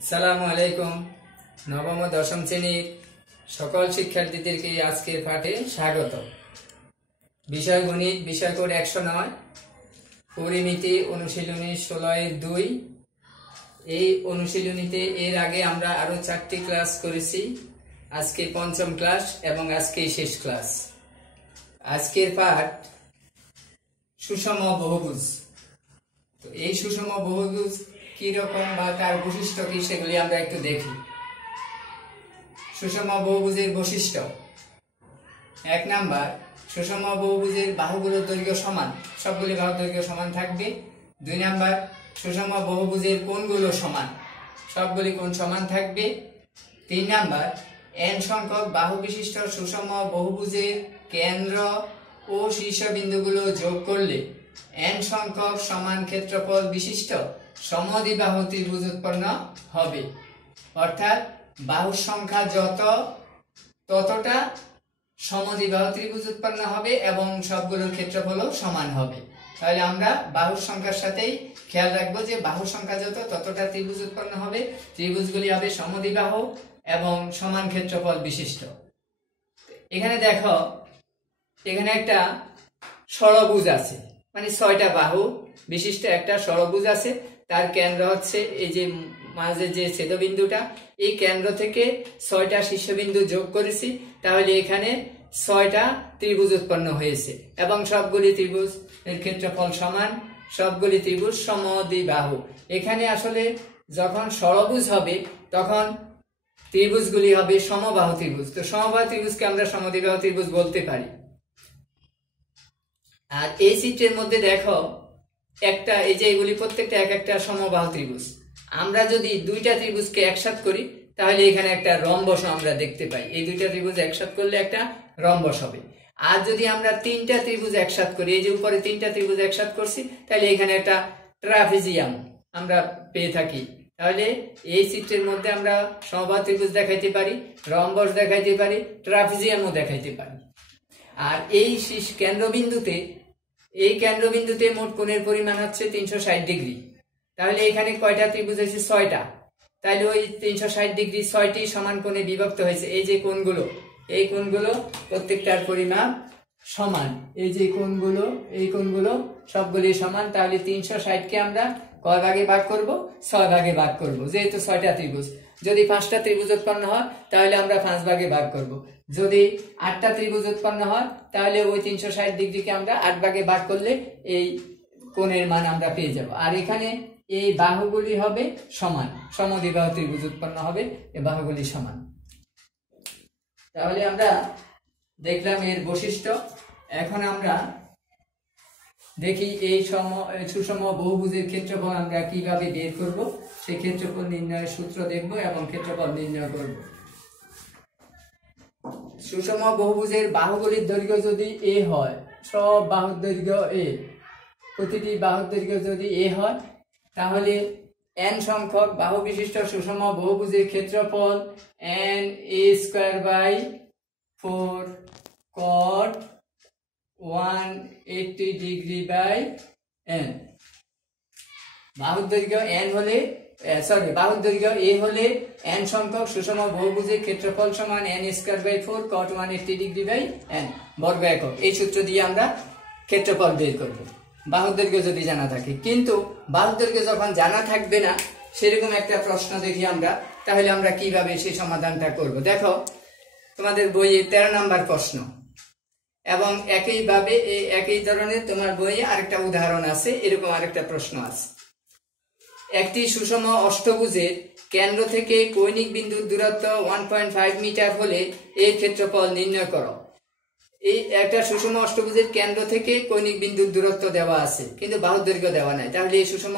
আসসালামু আলাইকুম। নবম ও দশম শ্রেণীর সকল শিক্ষার্থীদেরকে আজকের পাঠে স্বাগত। বিষয় গণিত, বিষয় কোড 109, পরিমিতি অনুশীলনী 16-2। এই অনুশীলনীতে এর আগে আমরা আরো 4টি ক্লাস করেছি। আজকে পঞ্চম ক্লাস এবং আজকে শেষ ক্লাস। আজকের পাঠ সুষম বহুভুজ। তো এই সুষম বহুভুজ কি রকম বা তার বৈশিষ্ট্য কি সেগুলি আমরা একটু দেখি। সুষম বহুভুজের বৈশিষ্ট্য: 1 নাম্বার, সুষম বহুভুজের বাহুগুলোর দৈর্ঘ্য সমান, সবগুলি বাহুর দৈর্ঘ্য সমান থাকবে। 2 নাম্বার, সুষম বহুভুজের কোণগুলো সমান, সবগুলি কোণ সমান থাকবে। 3 নাম্বার, n সংখ্যক বাহু বিশিষ্ট সুষম বহুভুজের কেন্দ্র ও শীর্ষবিন্দুগুলো যোগ করলে n সংখ্যক সমান ক্ষেত্রফল বিশিষ্ট সমদ্বিবাহু ত্রিভুজ উৎপন্ন হবে। অর্থাৎ বাহুর সংখ্যা যত ততটা সমদ্বিবাহু ত্রিভুজ উৎপন্ন হবে এবং সবগুলোর ক্ষেত্রফলও সমান হবে। তাহলে আমরা বাহুর সংখ্যার সাথেই খেয়াল রাখবো যে বাহুর সংখ্যা যত ততটা ত্রিভুজ উৎপন্ন হবে। ত্রিভুজগুলি হবে সমদ্বিবাহু এবং সমান ক্ষেত্রফল বিশিষ্ট। এখানে দেখো, এখানে একটা ষড়ভুজ আছে, মানে 6টা বাহু বিশিষ্ট একটা ষড়ভুজ আছে। তার কেন্দ্র হচ্ছে এই যে মাঝে যে ছেদবিন্দুটা, এই কেন্দ্র থেকে 6টা শীর্ষবিন্দু যোগ করেছি, তাহলে এখানে 6টা ত্রিভুজ উৎপন্ন হয়েছে এবং সবগুলি ত্রিভুজ এর ক্ষেত্রফল সমান, সবগুলি ত্রিভুজ সমদ্বিবাহু। এখানে আসলে যখন ষড়ভুজ হবে তখন ত্রিভুজগুলি হবে সমবাহু ত্রিভুজ। তো সমবাহু ত্রিভুজকে আমরা সমদ্বিবাহু ত্রিভুজ বলতে পারি। আর এই চিত্রের মধ্যে দেখো একটা, এই যে এগুলি প্রত্যেকটা এক একটা সমবাহু ত্রিভুজ। আমরা যদি 2টা ত্রিভুজকে একসাথে করি তাহলে এখানে একটা রম্বস আমরা দেখতে পাই। এই 2টা ত্রিভুজ একসাথে করলে একটা রম্বস হবে। আর যদি আমরা 3টা ত্রিভুজ একসাথে করি, এই যে উপরে 3টা ত্রিভুজ একসাথে করছি, তাহলে এখানে একটা ট্রাপিজিয়াম আমরা পেয়ে থাকি। তাহলে এই চিত্রের মধ্যে আমরা সমবাহু ত্রিভুজ দেখাইতে পারি, রম্বস দেখাইতে পারি, ট্রাপিজিয়ামও দেখাইতে পারি। আর এই কেন্দ্রবিন্দুতে মোট কোণের পরিমাণ হচ্ছে 360 ডিগ্রি। তাহলে এখানে কয়টা ত্রিভুজ হয়েছে? 6টা। তাহলে ওই 360 ডিগ্রি 6টি সমান কোণে বিভক্ত হয়েছে। এই যে কোণগুলো, এই কোণগুলো প্রত্যেকটার পরিমাপ সমান। এই যে কোণগুলো, এই কোণগুলো সবগুলি সমান। তাহলে 360কে আমরা কয় ভাগে ভাগ করব? 6 ভাগে ভাগ করব। যেহেতু 6টা ত্রিভুজ, যদি 5টা ত্রিভুজ উৎপন্ন হয় তাহলে আমরা 5 ভাগে ভাগ করব। যদি 8টা ত্রিভুজ উৎপন্ন হয় তাহলে ওই 360 ডিগ্রিকে আমরা 8 ভাগে ভাগ করলে এই কোণের মান আমরা পেয়ে যাব। আর এখানে এই বাহুগুলি হবে সমান, সমদ্বিবাহু ত্রিভুজ উৎপন্ন হবে, এই বাহুগুলি সমান। তাহলে আমরা দেখলাম এর বৈশিষ্ট্য। এখন আমরা দেখি এই সুষম বহুভুজের ক্ষেত্রফল আমরা কিভাবে বের করব। সেই ক্ষেত্রফল নির্ণয়ের সূত্র দেখব এবং ক্ষেত্রফল নির্ণয় করব। সুষম বহুভুজের বাহুগুলির দৈর্ঘ্য যদি a হয়, সব বাহুর দৈর্ঘ্য a, প্রতিটি বাহুর দৈর্ঘ্য যদি a হয়, তাহলে n সংখ্যক বাহু বিশিষ্ট সুষম বহুভুজের ক্ষেত্রফল n a² cot 180 degree by n। বাহুর দৈর্ঘ্য বাহুর দৈর্ঘ্য a হলে n সংখ্যক সুষম বহুভুজের ক্ষেত্রফল সমান n²/4 cot 180 degree by n বর্গ একক। এই সূত্র দিয়ে আমরা ক্ষেত্রফল বের করব বাহুর দৈর্ঘ্য যদি জানা থাকে। কিন্তু বাহুর দৈর্ঘ্য যখন জানা থাকবে না, সেরকম একটা প্রশ্ন দেখি আমরা, তাহলে আমরা কিভাবে সেই সমাধানটা করব। দেখো, তোমাদের বইয়ে 13 নম্বর প্রশ্ন এবং একইভাবে একই ধরনের তোমার বইয়ে আরেকটা উদাহরণ আছে, এরকম আরেকটা প্রশ্ন আছে। একটি সুষম অষ্টভুজের কেন্দ্র থেকে কৌণিক বিন্দুর দূরত্ব 1.5 মিটার হলে এর ক্ষেত্রফল নির্ণয় করো। এই একটা সুষম অষ্টভুজের কেন্দ্র থেকে কৌণিক বিন্দুর দূরত্ব দেওয়া আছে, কিন্তু বাহুর দৈর্ঘ্য দেওয়া নাই। তাহলে এই সুষম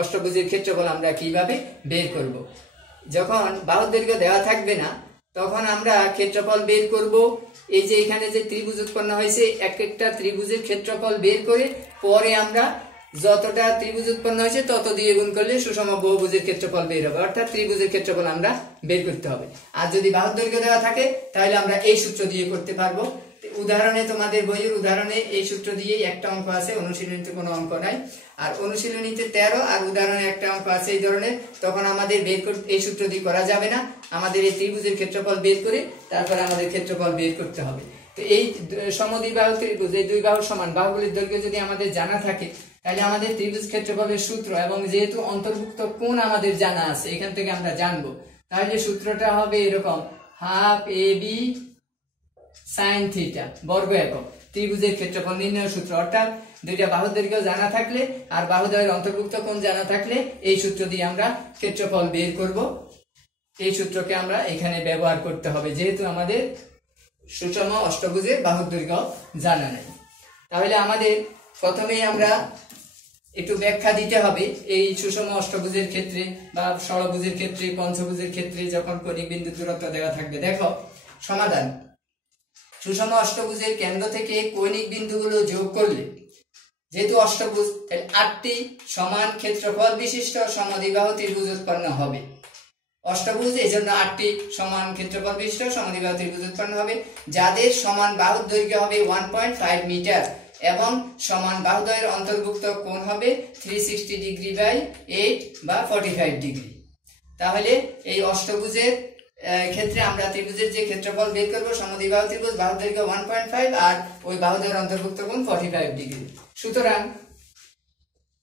অষ্টভুজের ক্ষেত্রফল আমরা কিভাবে বের করব? যখন বাহুর দৈর্ঘ্য দেওয়া থাকবে না, তখন আমরা ক্ষেত্রফল বের করব। এই যে এখানে যে ত্রিভুজ উৎপন্ন হয়েছে, এক একটা ত্রিভুজের ক্ষেত্রফল বের করে পরে আমরা যতটা ত্রিভুজ উৎপন্ন হয়েছে তত দিয়ে গুণ করলে সুষম বহুভুজের ক্ষেত্রফল বের হবে। অর্থাৎ ত্রিভুজের ক্ষেত্রফল আমরা বের করতে হবে। আর যদি বাহুর দৈর্ঘ্য দেওয়া থাকে তাহলে আমরা এই সূত্র দিয়ে করতে পারবো। উদাহরণে তোমাদের বইয়ের উদাহরণে এই সূত্র দিয়েই একটা অঙ্ক আছে, অনুশীলনীতে কোনো অঙ্ক নাই। আর অনুশীলনীতে 13 আর উদাহরণে একটা অঙ্ক আছে এই ধরনের, তখন আমাদের এই সূত্র দিয়ে করা যাবে না, আমাদের এই ত্রিভুজের ক্ষেত্রফল বের করে তারপরে আমাদের ক্ষেত্রফল বের করতে হবে। তো এই সমদ্বিবাহু ত্রিভুজ, এই দুই বাহুর সমান, বাহুগুলির দৈর্ঘ্য যদি আমাদের জানা থাকে তাহলে আমাদের ত্রিভুজ ক্ষেত্রফলের সূত্র, এবং যেহেতু অন্তর্ভুক্ত কোণ আমাদের জানা আছে এখান থেকে আমরা জানবো, তাহলে সূত্রটা হবে এরকম, half A B sine theta বর্গ একক ত্রিভুজের ক্ষেত্রফল নির্ণয় সূত্র। অর্থাৎ দুইটা বাহুর দৈর্ঘ্য জানা থাকলে আর বাহুদ্বয়ের অন্তর্ভুক্ত কোণ জানা থাকলে এই সূত্র দিয়ে আমরা ক্ষেত্রফল বের করব। এই সূত্রকে আমরা এখানে ব্যবহার করতে হবে, যেহেতু আমাদের সুষম অষ্টভুজের বাহুর দৈর্ঘ্য জানা নাই। তাহলে আমাদের প্রথমেই আমরা একটু ব্যাখ্যা দিতে হবে এই সুষম অষ্টভুজের ক্ষেত্রে বা ষড়ভুজের ক্ষেত্রে, পঞ্চভুজের ক্ষেত্রে যখন কৌণিক বিন্দুর দূরত্ব দেওয়া থাকবে। দেখো সমাধান, সুষম অষ্টভুজের কেন্দ্র থেকে কৌণিক বিন্দুগুলো যোগ করলে, যেহেতু অষ্টভুজ, তাহলে 8টি সমান ক্ষেত্রফল বিশিষ্ট সমদ্বিবাহু ত্রিভুজ উৎপন্ন হবে। অষ্টভুজ এই জন্য 8টি সমান ক্ষেত্রফল বিশিষ্ট সমদ্বিবাহু ত্রিভুজ উৎপন্ন হবে, যাদের সমান বাহুর দৈর্ঘ্য হবে 1.5 মিটার এবং সমান বাহুদ্বয়ের অন্তর্ভুক্ত কোণ হবে 360 ডিগ্রি বাই 8 বা 45 ডিগ্রি। তাহলে এই অষ্টভুজের ক্ষেত্রে আমরা ত্রিভুজের যে ক্ষেত্রফল বের করব, সমদ্বিবাহু ত্রিভুজ, বাহুর দৈর্ঘ্য 1.5 আর ওই বাহুদ্বয়ের অন্তর্ভুক্ত কোণ 45 ডিগ্রি। সুতরাং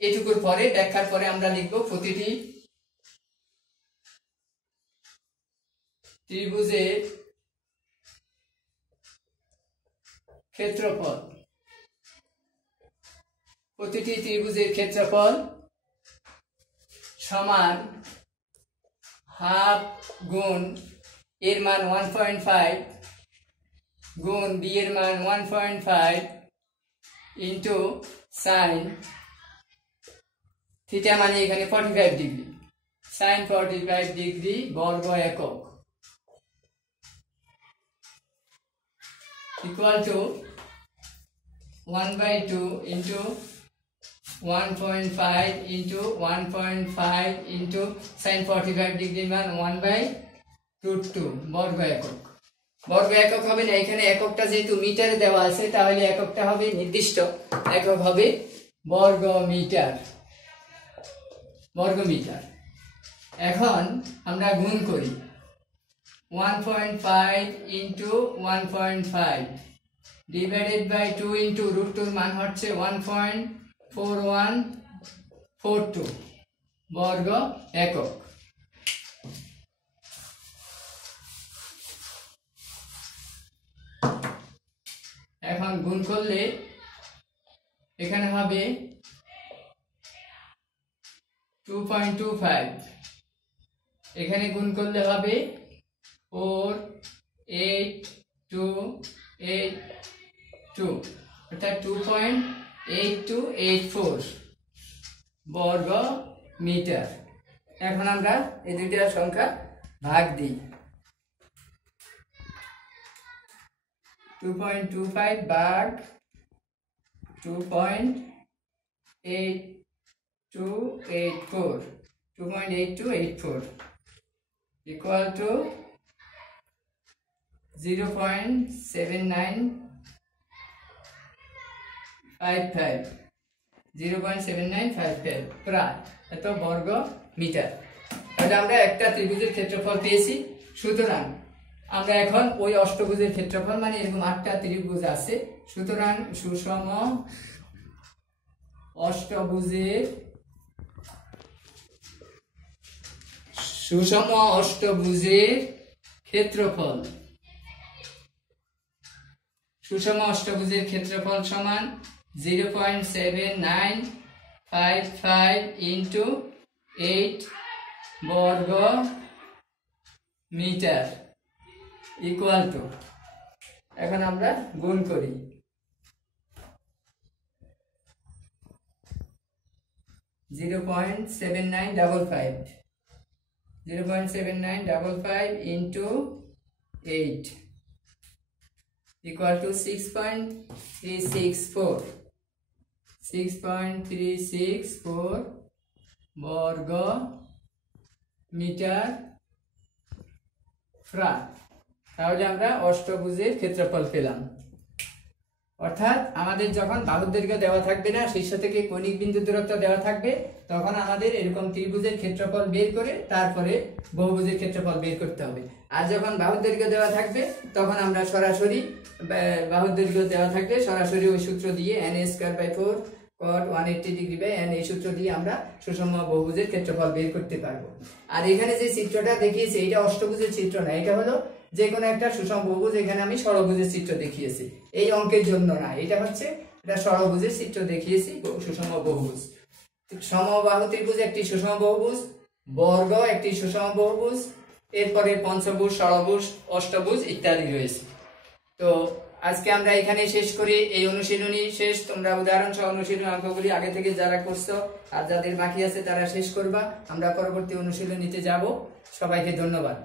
এটুকুর পরে ব্যাখ্যার পরে আমরা লিখব প্রতিটি ত্রিভুজের ক্ষেত্রফল, প্রতিটি ত্রিভুজের ক্ষেত্রফল সমান হাফ গুণ এর মান 1.5 গুণ বি এর মান 1.5 ইন্টু সাইন থিটা, মানে এখানে 45 ডিগ্রি, সাইন 45 ডিগ্রি বর্গ একক, equal to 1/2 into 1.5 into 1.5 into sin 45 degree মান 1/√2 বর্গ একক। বর্গ একক হবে না, এখানে এককটা যেহেতু মিটারে দেওয়া আছে তাহলে এককটা হবে নির্দিষ্ট, একক হবে বর্গ মিটার, বর্গ মিটার। এখন আমরা গুণ করি, 1.5 into 1.5 divided by 2 into √2 মান হচ্ছে 1.4142 বর্গ একক। এখন গুণ করলে এখানে হবে 2.25, এখানে গুণ করলে হবে 48282 অর্থাৎ 2.8284 বর্গ মিটার। এখন আমরা এই দুইটার সংখ্যা ভাগ দিই, 2.25 ভাগ 2.8284 equal to 0.7955 প্রায় এত বর্গ মিটার। তাহলে আমরা একটা ত্রিভুজের ক্ষেত্রফল পেয়েছি। সুতরাং আমরা এখন ওই অষ্টভুজের ক্ষেত্রফল, মানে এরকম 8টা ত্রিভুজ আছে, সুতরাং সুষম অষ্টভুজের ক্ষেত্রফল, সুষম অষ্টভুজের ক্ষেত্রফল সমান 0.7955 into 8 বর্গ মিটার ইকুয়াল টু, এখন আমরা গুণ করি, 0.7955 into 8 equal to 6.364 বর্গ মিটার প্রায়। তাহলে আমরা অষ্টভুজের ক্ষেত্রফল পেলাম। অর্থাৎ আমাদের যখন বাহুর দৈর্ঘ্য দেওয়া থাকবে না, শীর্ষ থেকে কৌণিক বিন্দু দূরত্ব দেওয়া থাকবে, তখন আমাদের এরকম ত্রিভুজের ক্ষেত্রফল বের করে তারপরে বহুভুজের ক্ষেত্রফল বের করতে হবে। আর যখন বাহুর দৈর্ঘ্য দেওয়া থাকবে তখন আমরা সরাসরি বাহুর দৈর্ঘ্য দেওয়া থাকলে সরাসরি ওই সূত্র দিয়ে n²/4 cot 180 degree by n এই সূত্র দিয়ে আমরা সুষম বহুভুজের ক্ষেত্রফল বের করতে পারবো। আর এখানে যে চিত্রটা দেখিয়েছি এটা অষ্টভুজের চিত্র না, এটা হলো যে কোনো একটা সুষম বহুভুজ। এখানে আমি ষড়ভুজের চিত্র দেখিয়েছি, এই অঙ্কের জন্য না, এটা হচ্ছে এটা ষড়ভুজের চিত্র দেখিয়েছি, সুষম বহুভুজ। সমবাহু ত্রিভুজ একটি সুষম বহুভুজ, বর্গ একটি সুষম বহুভুজ, এরপরে পঞ্চভুজ, ষড়ভুজ, অষ্টভুজ ইত্যাদি রয়েছে। তো আজকে আমরা এখানে শেষ করি, এই অনুশীলনী শেষ। তোমরা উদাহরণ সহ অনুশীলনী অঙ্কগুলি আগে থেকে যারা করছো আর যাদের বাকি আছে তারা শেষ করবা, আমরা পরবর্তী অনুশীলনীতে যাব। সবাইকে ধন্যবাদ।